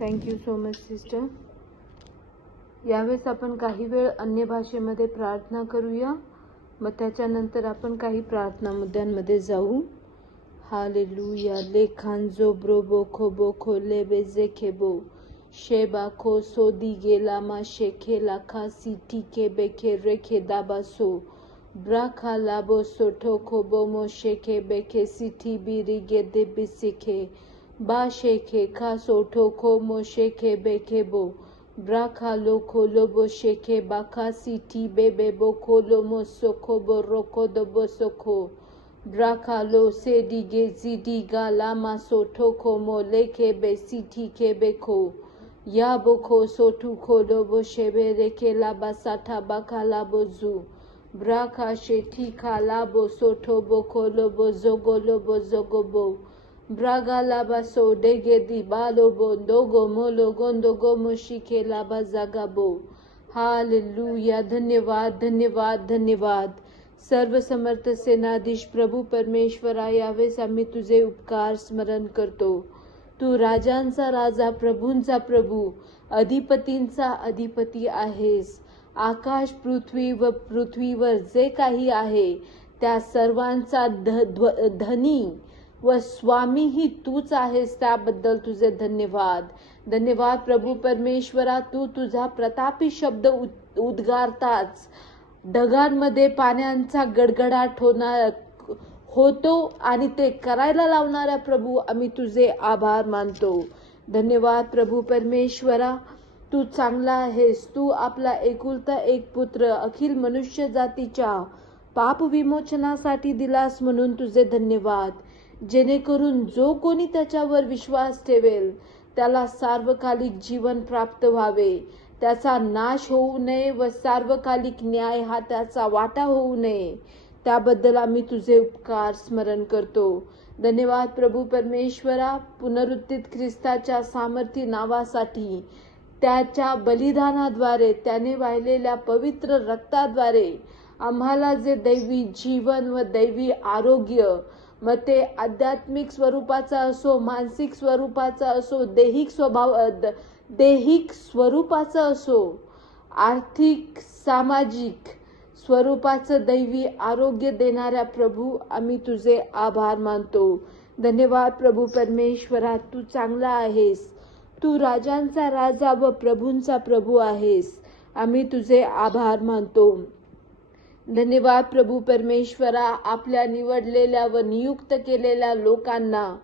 Thank you so much sister. यावेळेस आपण काही वेळ अन्य भाषेमध्ये प्रार्थना करूया, मग त्याच्यानंतर आपण काही प्रार्थना मुद्द्यांमध्ये जाऊ. हालेलुया. लेखांजो ब्रोबो खोबो खोले बेजे खेबो शेबा खो सोदी गेला मा शेखे लाखा सिटी के बेखे रेखे दाबासो ब्राखा लाबो सोठो खोबो मो शेखे बेखे सिटी बिरी गेदे बिसिखे बा शेखे खा सोठो खो मो शेखे बेखे बो ब्राखा लो खोलो बो शेखे बाखा सिटी बेबे बो खोलो मो सोखो बो रोको दो बो सोखो ब्राखा लो सेडी गे जिडी गा लामा सोठो खो मो लेखे बे सिटी के बेखो या बोखो सोठू खोलो बो शेबे रेखे लाबा साठा बाखा लाबो जू ब्राखा शेठी खा लाबो सोठो बो खोलो बो जोगो लो बो जोगो बो ब्रागा लाबा सो डेगे दी बालो बो दोगो मोलो गोंदो गो मोशिके लाबा जागा बो. हालेलुया. धन्यवाद धन्यवाद धन्यवाद. सर्व समर्थ सेनाधीश प्रभू परमेश्वरा, यावेळेस आम्ही तुझे उपकार स्मरण करतो. तू राजांचा राजा, प्रभूंचा प्रभू, अधिपतींचा अधिपती आहेस. आकाश पृथ्वी व पृथ्वीवर जे काही आहे त्या सर्वांचा धनी व स्वामीही तूच आहेस. त्याबद्दल तुझे धन्यवाद. धन्यवाद प्रभू परमेश्वरा. तू तुझा प्रतापी शब्द उद्गारताच ढगांमध्ये पाण्याचा गडगडाट होतो आणि ते करायला लावणाऱ्या प्रभू, आम्ही तुझे आभार मानतो. धन्यवाद प्रभू परमेश्वरा. तू चांगला आहेस. तू आपला एकुलता एक पुत्र अखिल मनुष्य जातीच्या पाप विमोचनासाठी दिलास, म्हणून तुझे धन्यवाद. जेणेकरून जो कोणी त्याच्यावर विश्वास ठेवेल त्याला सार्वकालिक जीवन प्राप्त व्हावे, त्याचा नाश होऊ नये व सार्वकालिक न्याय हा त्याचा वाटा होऊ नये. त्याबद्दल आम्ही तुझे उपकार स्मरण करतो. धन्यवाद प्रभू परमेश्वरा. पुनरुत्थित ख्रिस्ताच्या सामर्थी नावासाठी, त्याच्या बलिदानाद्वारे, त्याने वाहिलेल्या पवित्र रक्ताद्वारे आम्हाला जे दैवी जीवन व दैवी आरोग्य, मग ते आध्यात्मिक स्वरूपाचा असो, मानसिक स्वरूपाचा असो, दैहिक स्वरूपाचा असो, आर्थिक सामाजिक स्वरूपाचं दैवी आरोग्य देणाऱ्या प्रभू, आम्ही तुझे आभार मानतो. धन्यवाद प्रभू परमेश्वरा. तू चांगला आहेस. तू राजांचा राजा व प्रभूंचा प्रभू आहेस. आम्ही तुझे आभार मानतो. धन्यवाद प्रभू परमेश्वरा. आपल्या निवडलेल्या व नियुक्त केलेल्या लोकांना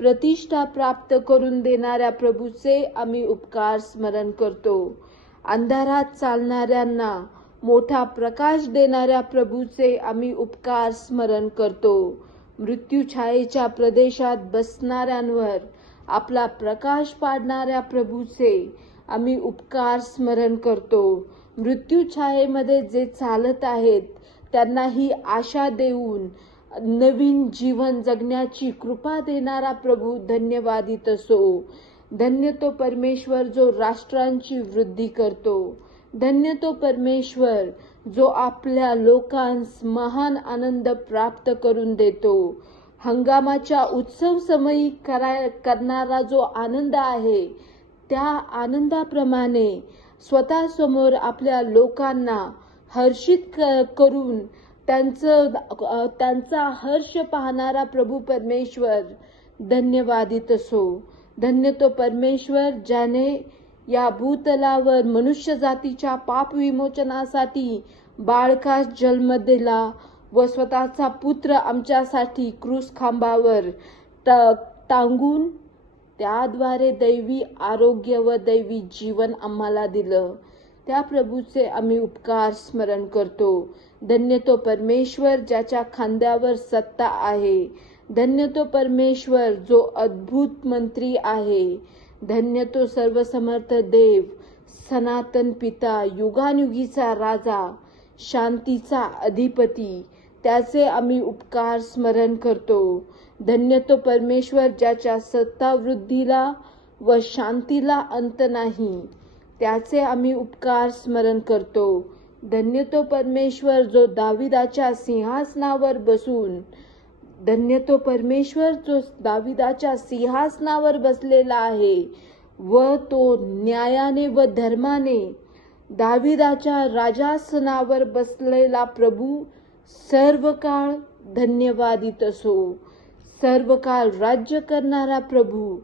प्रतिष्ठा प्राप्त करून देणाऱ्या प्रभूचे आम्ही उपकार स्मरण करतो. अंधारात चालणाऱ्यांना मोठा प्रकाश देणाऱ्या प्रभूचे आम्ही उपकार स्मरण करतो. मृत्यूछायेच्या प्रदेशात बसणाऱ्यांवर आपला प्रकाश पाडणाऱ्या प्रभूचे आम्ही उपकार स्मरण करतो. मृत्यूछायेमध्ये जे चालत आहेत त्यांना ही आशा देऊन नवीन जीवन जगण्याची कृपा देणारा प्रभू धन्यवादित असो. धन्य तो परमेश्वर जो राष्ट्रांची वृद्धी करतो. धन्य तो परमेश्वर जो आपल्या लोकांस महान आनंद प्राप्त करून देतो. हंगामाच्या उत्सव समयी करणारा जो आनंद आहे, त्या आनंदाप्रमाणे स्वतः समोर आपल्या लोकांना हर्षित करून त्यांचा हर्ष पाहणारा प्रभू परमेश्वर धन्यवादित असो. धन्य तो परमेश्वर ज्याने या भूतलावर मनुष्य जातीच्या पाप विमोचनासाठी बाळकास जन्म दिला व स्वतःचा पुत्र आमच्यासाठी क्रूस खांबावर टांगून त्याद्वारे दैवी आरोग्य व दैवी जीवन आम्हाला दिलं. त्या प्रभूचे आम्ही उपकार स्मरण करतो. धन्य तो परमेश्वर ज्याच्या खांद्यावर सत्ता आहे. धन्य तो परमेश्वर जो अद्भुत मंत्री आहे. धन्य तो सर्वसमर्थ देव, सनातन पिता, युगानुयुगीचा राजा, शांतीचा अधिपती, त्याचे आम्ही उपकार स्मरण करतो. धन्य तो परमेश्वर ज्याच्या सत्तावृद्धीला व शांतीला अंत नाही, त्याचे आम्ही उपकार स्मरण करतो. धन्य तो परमेश्वर जो दाविदाच्या सिंहासनावर बसून, धन्य तो परमेश्वर जो दाविदाच्या सिंहासनावर बसलेला आहे व तो न्यायाने व धर्माने दाविदाच्या राजासनावर बसलेला प्रभू सर्व काळ धन्यवादित असो. सर्व काळ राज्य करणारा प्रभू,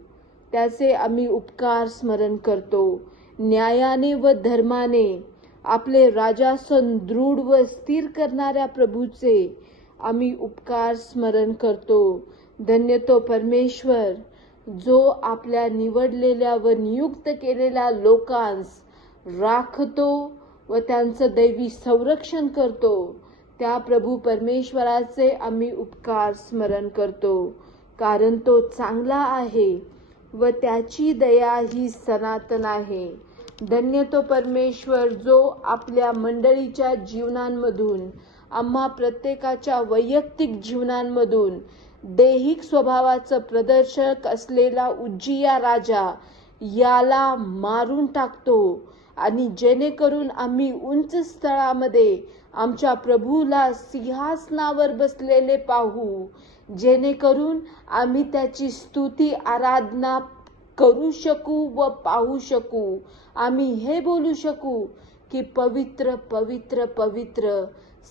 त्याचे आम्ही उपकार स्मरण करतो. न्यायाने व धर्माने आपले राजासन दृढ व स्थिर करणाऱ्या प्रभूचे आम्ही उपकार स्मरण करतो. धन्य तो परमेश्वर जो आपल्या निवडलेल्या व नियुक्त केलेल्या लोकांस राखतो व त्यांचं दैवी संरक्षण करतो. त्या प्रभू परमेश्वराचे आम्ही उपकार स्मरण करतो, कारण तो चांगला आहे व त्याची दया ही सनातन आहे. धन्य तो परमेश्वर जो आपल्या मंडळीच्या जीवनांमधून, आम्हा प्रत्येकाच्या वैयक्तिक जीवनांमधून दैहिक स्वभावाचं प्रदर्शक असलेला उज्जिया राजा याला मारून टाकतो आणि जेणेकरून आम्ही उंच स्थळामध्ये आमच्या प्रभूला सिंहासनावर बसलेले पाहू, जेणेकरून आम्ही त्याची स्तुती आराधना करू शकू व पाहू शकू. आम्ही हे बोलू शकू की पवित्र पवित्र पवित्र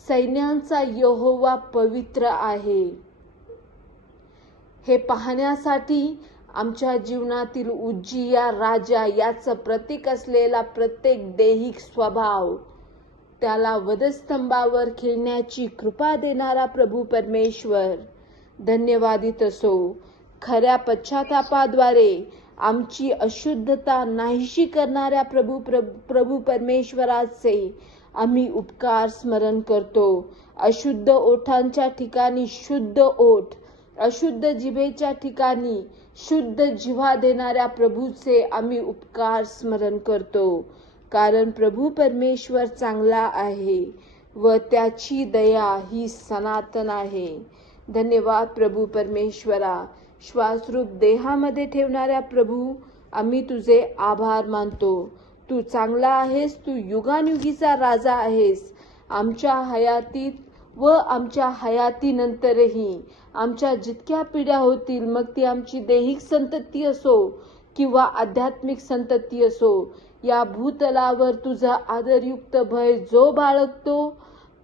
सैन्यांचा यहोवा पवित्र आहे. हे पाहण्यासाठी आमच्या जीवनातील उज्जिया राजा याचं प्रतीक असलेला प्रत्येक दैहिक स्वभाव, त्याला वधस्तंभावर खिळण्याची कृपा देणारा प्रभू परमेश्वर धन्यवादित असो. खऱ्या पश्चातापाद्वारे आमची अशुद्धता नाहीशी करणाऱ्या प्रभू परमेश्वराचे आम्ही उपकार स्मरण करतो. अशुद्ध ओठांच्या ठिकाणी शुद्ध ओठ, अशुद्ध जिभेच्या ठिकाणी शुद्ध जिव्हा देणाऱ्या प्रभूचे आम्ही उपकार स्मरण करतो, कारण प्रभू परमेश्वर चांगला आहे व त्याची दया ही सनातन आहे. धन्यवाद प्रभू परमेश्वरा. श्वासरूप देहामध्ये ठेवणाऱ्या प्रभू, आम्ही तुझे आभार मानतो. तू चांगला आहेस, तू युगानुयुगीचा राजा आहेस. आमच्या हयातीत व आमच्या हयातीनंतरही आमच्या जितक्या पिढ्या होतील, मग ती आमची दैहिक संतती असो किंवा आध्यात्मिक संतती असो, या भूतलावर तुझा आदरयुक्त भय जो बाळगतो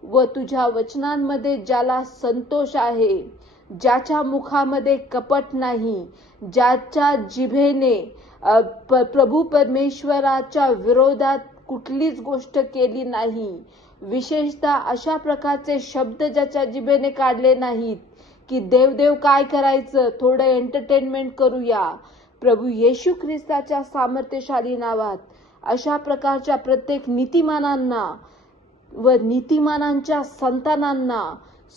व तुझ्या वचनांमध्ये ज्याला संतोष आहे, ज्याच्या मुखामध्ये कपट नाही, ज्याच्या जिभेने प्रभू परमेश्वराच्या विरोधात कुठलीच गोष्ट केली नाही, विशेषतः अशा प्रकारचे शब्द ज्याच्या जिभेने काढले नाहीत की देवदेव काय करायचं, थोडं एंटरटेनमेंट करूया. प्रभू येशू ख्रिस्ताच्या सामर्थ्यशाली नावात अशा प्रकारच्या प्रत्येक नीतिमानांना व नीतिमानांच्या संतानांना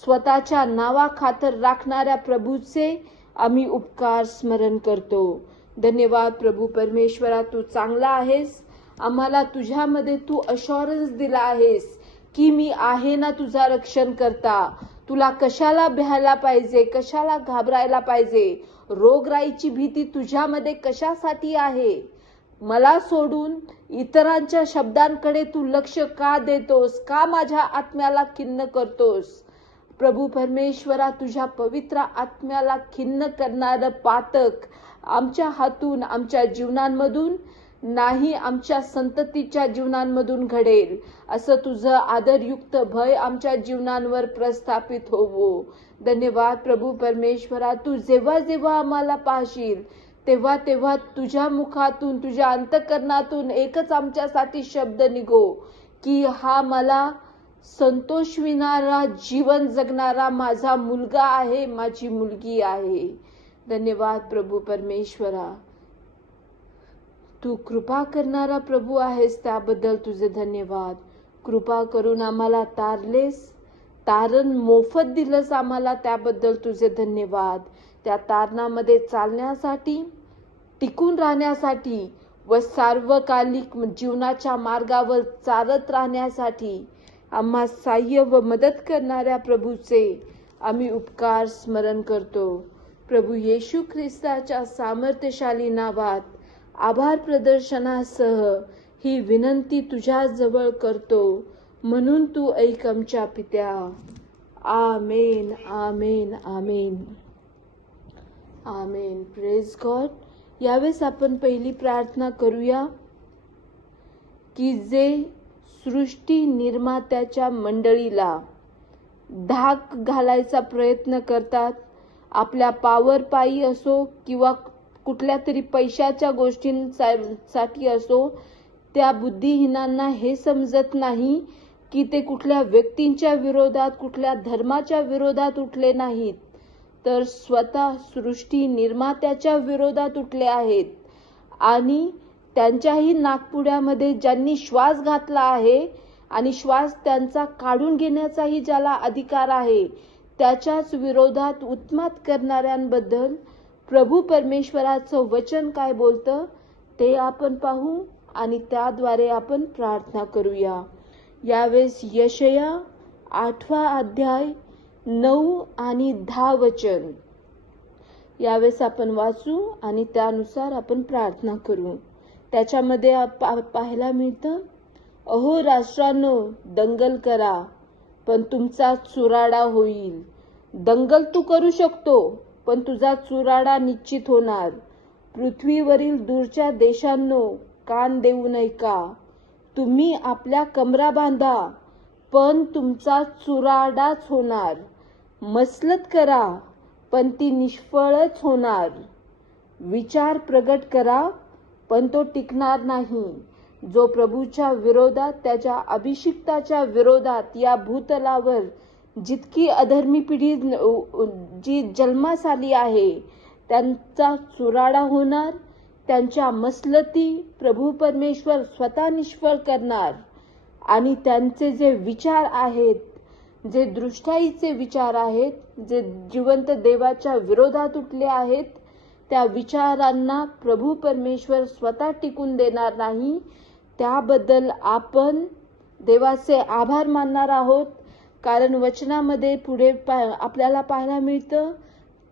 स्वतःच्या नावाखातर राखणाऱ्या प्रभूचे आम्ही उपकार स्मरण करतो. धन्यवाद प्रभू परमेश्वरा. तू चांगला आहेस. आम्हाला तुझ्यामध्ये तू अश्युरन्स दिला आहेस की मी आहे ना तुझा रक्षण करता. तुला कशाला भ्यायला पाहिजे, कशाला घाबरायला पाहिजे, रोगराईची भीती तुझ्यामध्ये कशासाठी आहे. मला सोडून इतरांच्या शब्दांकडे तू लक्ष का देतोस, का माझ्या आत्म्याला खिन्न करतोस. प्रभू परमेश्वरा, तुझ्या पवित्र आत्म्याला खिन्न करणारं पातक आमच्या हातून, आमच्या जीवनांमधून नाही, आमच्या संततीच्या जीवनांमधून घडेल, असं तुझं आदरयुक्त भय आमच्या जीवनांवर प्रस्थापित होवो. धन्यवाद प्रभू परमेश्वरा. तू जेव्हा जेव्हा आम्हाला पाहशील तेव्हा तेव्हा तुझ्या मुखातून, तुझ्या अंतःकरणातून एकच आमच्यासाठी शब्द निघो की हा मला संतोषविणारा जीवन जगणारा माझा मुलगा आहे, माझी मुलगी आहे. धन्यवाद प्रभू परमेश्वरा. तू कृपा करणारा प्रभू आहेस, त्याबद्दल तुझे धन्यवाद. कृपा करून आम्हाला तारलेस, तारण मोफत दिलंस आम्हाला, त्याबद्दल तुझे धन्यवाद. त्या तारणामध्ये चालण्यासाठी, टिकून राहण्यासाठी व सार्वकालिक जीवनाच्या मार्गावर चालत राहण्यासाठी आम्हा सहाय्य व मदत करणाऱ्या प्रभूचे आम्ही उपकार स्मरण करतो. प्रभू येशू ख्रिस्ताच्या सामर्थ्यशाली नावात आभार प्रदर्शनासह ही विनंती तुझ्या जवळ करतो, म्हणून तू ऐक आमच्या पित्या. आमेन, आमेन, आमेन, आमेन. Praise God. यावेळेस आपण पहिली प्रार्थना करूया की जे सृष्टी निर्मात्याच्या मंडळीला धाक घालायचा प्रयत्न करतात, आपल्या पावर पायी असो किंवा कुठल्या तरी पैशाच्या गोष्टींसाठी असो, त्या बुद्धिहीनांना हे समजत नाही की ते कुठल्या व्यक्तींच्या विरोधात, कुठल्या धर्माच्या विरोधात उठले नाहीत, तर स्वतः सृष्टी निर्मात्याच्या विरोधात उठले आहेत. आणि त्यांच्याही नाकपुड्यामध्ये ज्यांनी श्वास घातला आहे आणि श्वास त्यांचा काढून घेण्याचाही ज्याला अधिकार आहे, त्याच्याच विरोधात उत्मात करणाऱ्यांबद्दल प्रभू परमेश्वराचं वचन काय बोलतं ते आपण पाहू आणि त्याद्वारे आपण प्रार्थना करूया. यावेळेस यशया 8 अध्याय 9 आणि 10 वचन यावेळेस आपण वाचू आणि त्यानुसार आपण प्रार्थना करू. त्याच्यामध्ये पाहायला मिळतं, अहो राष्ट्रांनो, दंगल करा पण तुमचा चुराडा होईल. दंगल तू करू शकतो पण तुझा चुराडा निश्चित होणार. पृथ्वीवरील दूरच्या देशांनो, कान देऊ ऐका. तुम्ही आपल्या कमरा बांधा पण तुमचा चुराडाच होणार. मसलत करा पण ती निष्फळच होणार. विचार प्रगट करा पण तो टिकणार नाही. जो प्रभूच्या विरोधात, त्याच्या अभिषिक्ताच्या विरोधात या भूतलावर जितकी अधर्मी पिढी जी जन्मास आली आहे, त्यांचा चुराडा होणार. त्यांच्या मसलती प्रभू परमेश्वर स्वतः निष्फळ करणार. आणि त्यांचे जे विचार आहेत, जे दृष्टाईचे विचार आहेत, जे जिवंत देवाच्या विरोधात उठले आहेत, त्या विचारांना प्रभू परमेश्वर स्वतः टिकून देणार नाही. त्याबद्दल आपण देवाचे आभार मानणार आहोत. कारण वचनामध्ये पुढे आपल्याला पाहायला मिळतं,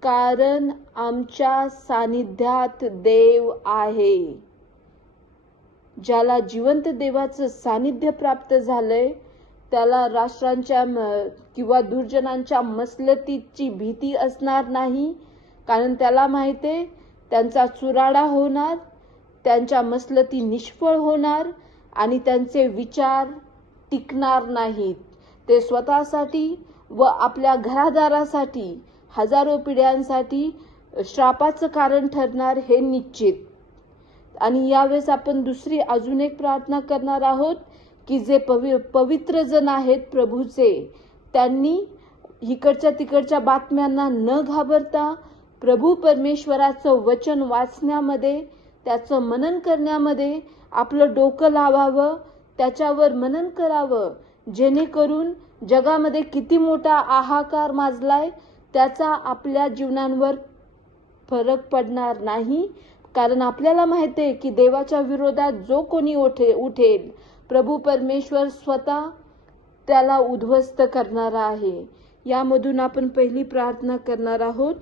कारण आमच्या सानिध्यात देव आहे. ज्याला जिवंत देवाचं सानिध्य प्राप्त झालंय, त्याला राष्ट्रांच्या किंवा दुर्जनांच्या मसलतीची भीती असणार नाही. कारण त्याला माहितीये त्यांचा चुराडा होणार, त्यांच्या मसलती निष्फळ होणार आणि त्यांचे विचार टिकणार नाहीत. ते स्वतःसाठी व आपल्या घरादारासाठी हजारो पिढ्यांसाठी श्रापाचं कारण ठरणार हे निश्चित. आणि यावेळेस आपण दुसरी अजून एक प्रार्थना करणार आहोत की जे पवित्र जन आहेत प्रभूचे, त्यांनी इकडच्या तिकडच्या बातम्यांना न घाबरता प्रभू परमेश्वराचं वचन वाचण्यामध्ये, त्याचं मनन करण्यामध्ये आपलं डोकं लावावं, त्याच्यावर मनन करावं, जेणेकरून जगामध्ये किती मोठा हाहाकार माजलाय त्याचा आपल्या जीवनांवर फरक पडणार नाही. कारण आपल्याला माहिती आहे की देवाच्या विरोधात जो कोणी उठेल, प्रभू परमेश्वर स्वतः त्याला उद्ध्वस्त करणार आहे. यामधून आपण पहिली प्रार्थना करणार आहोत.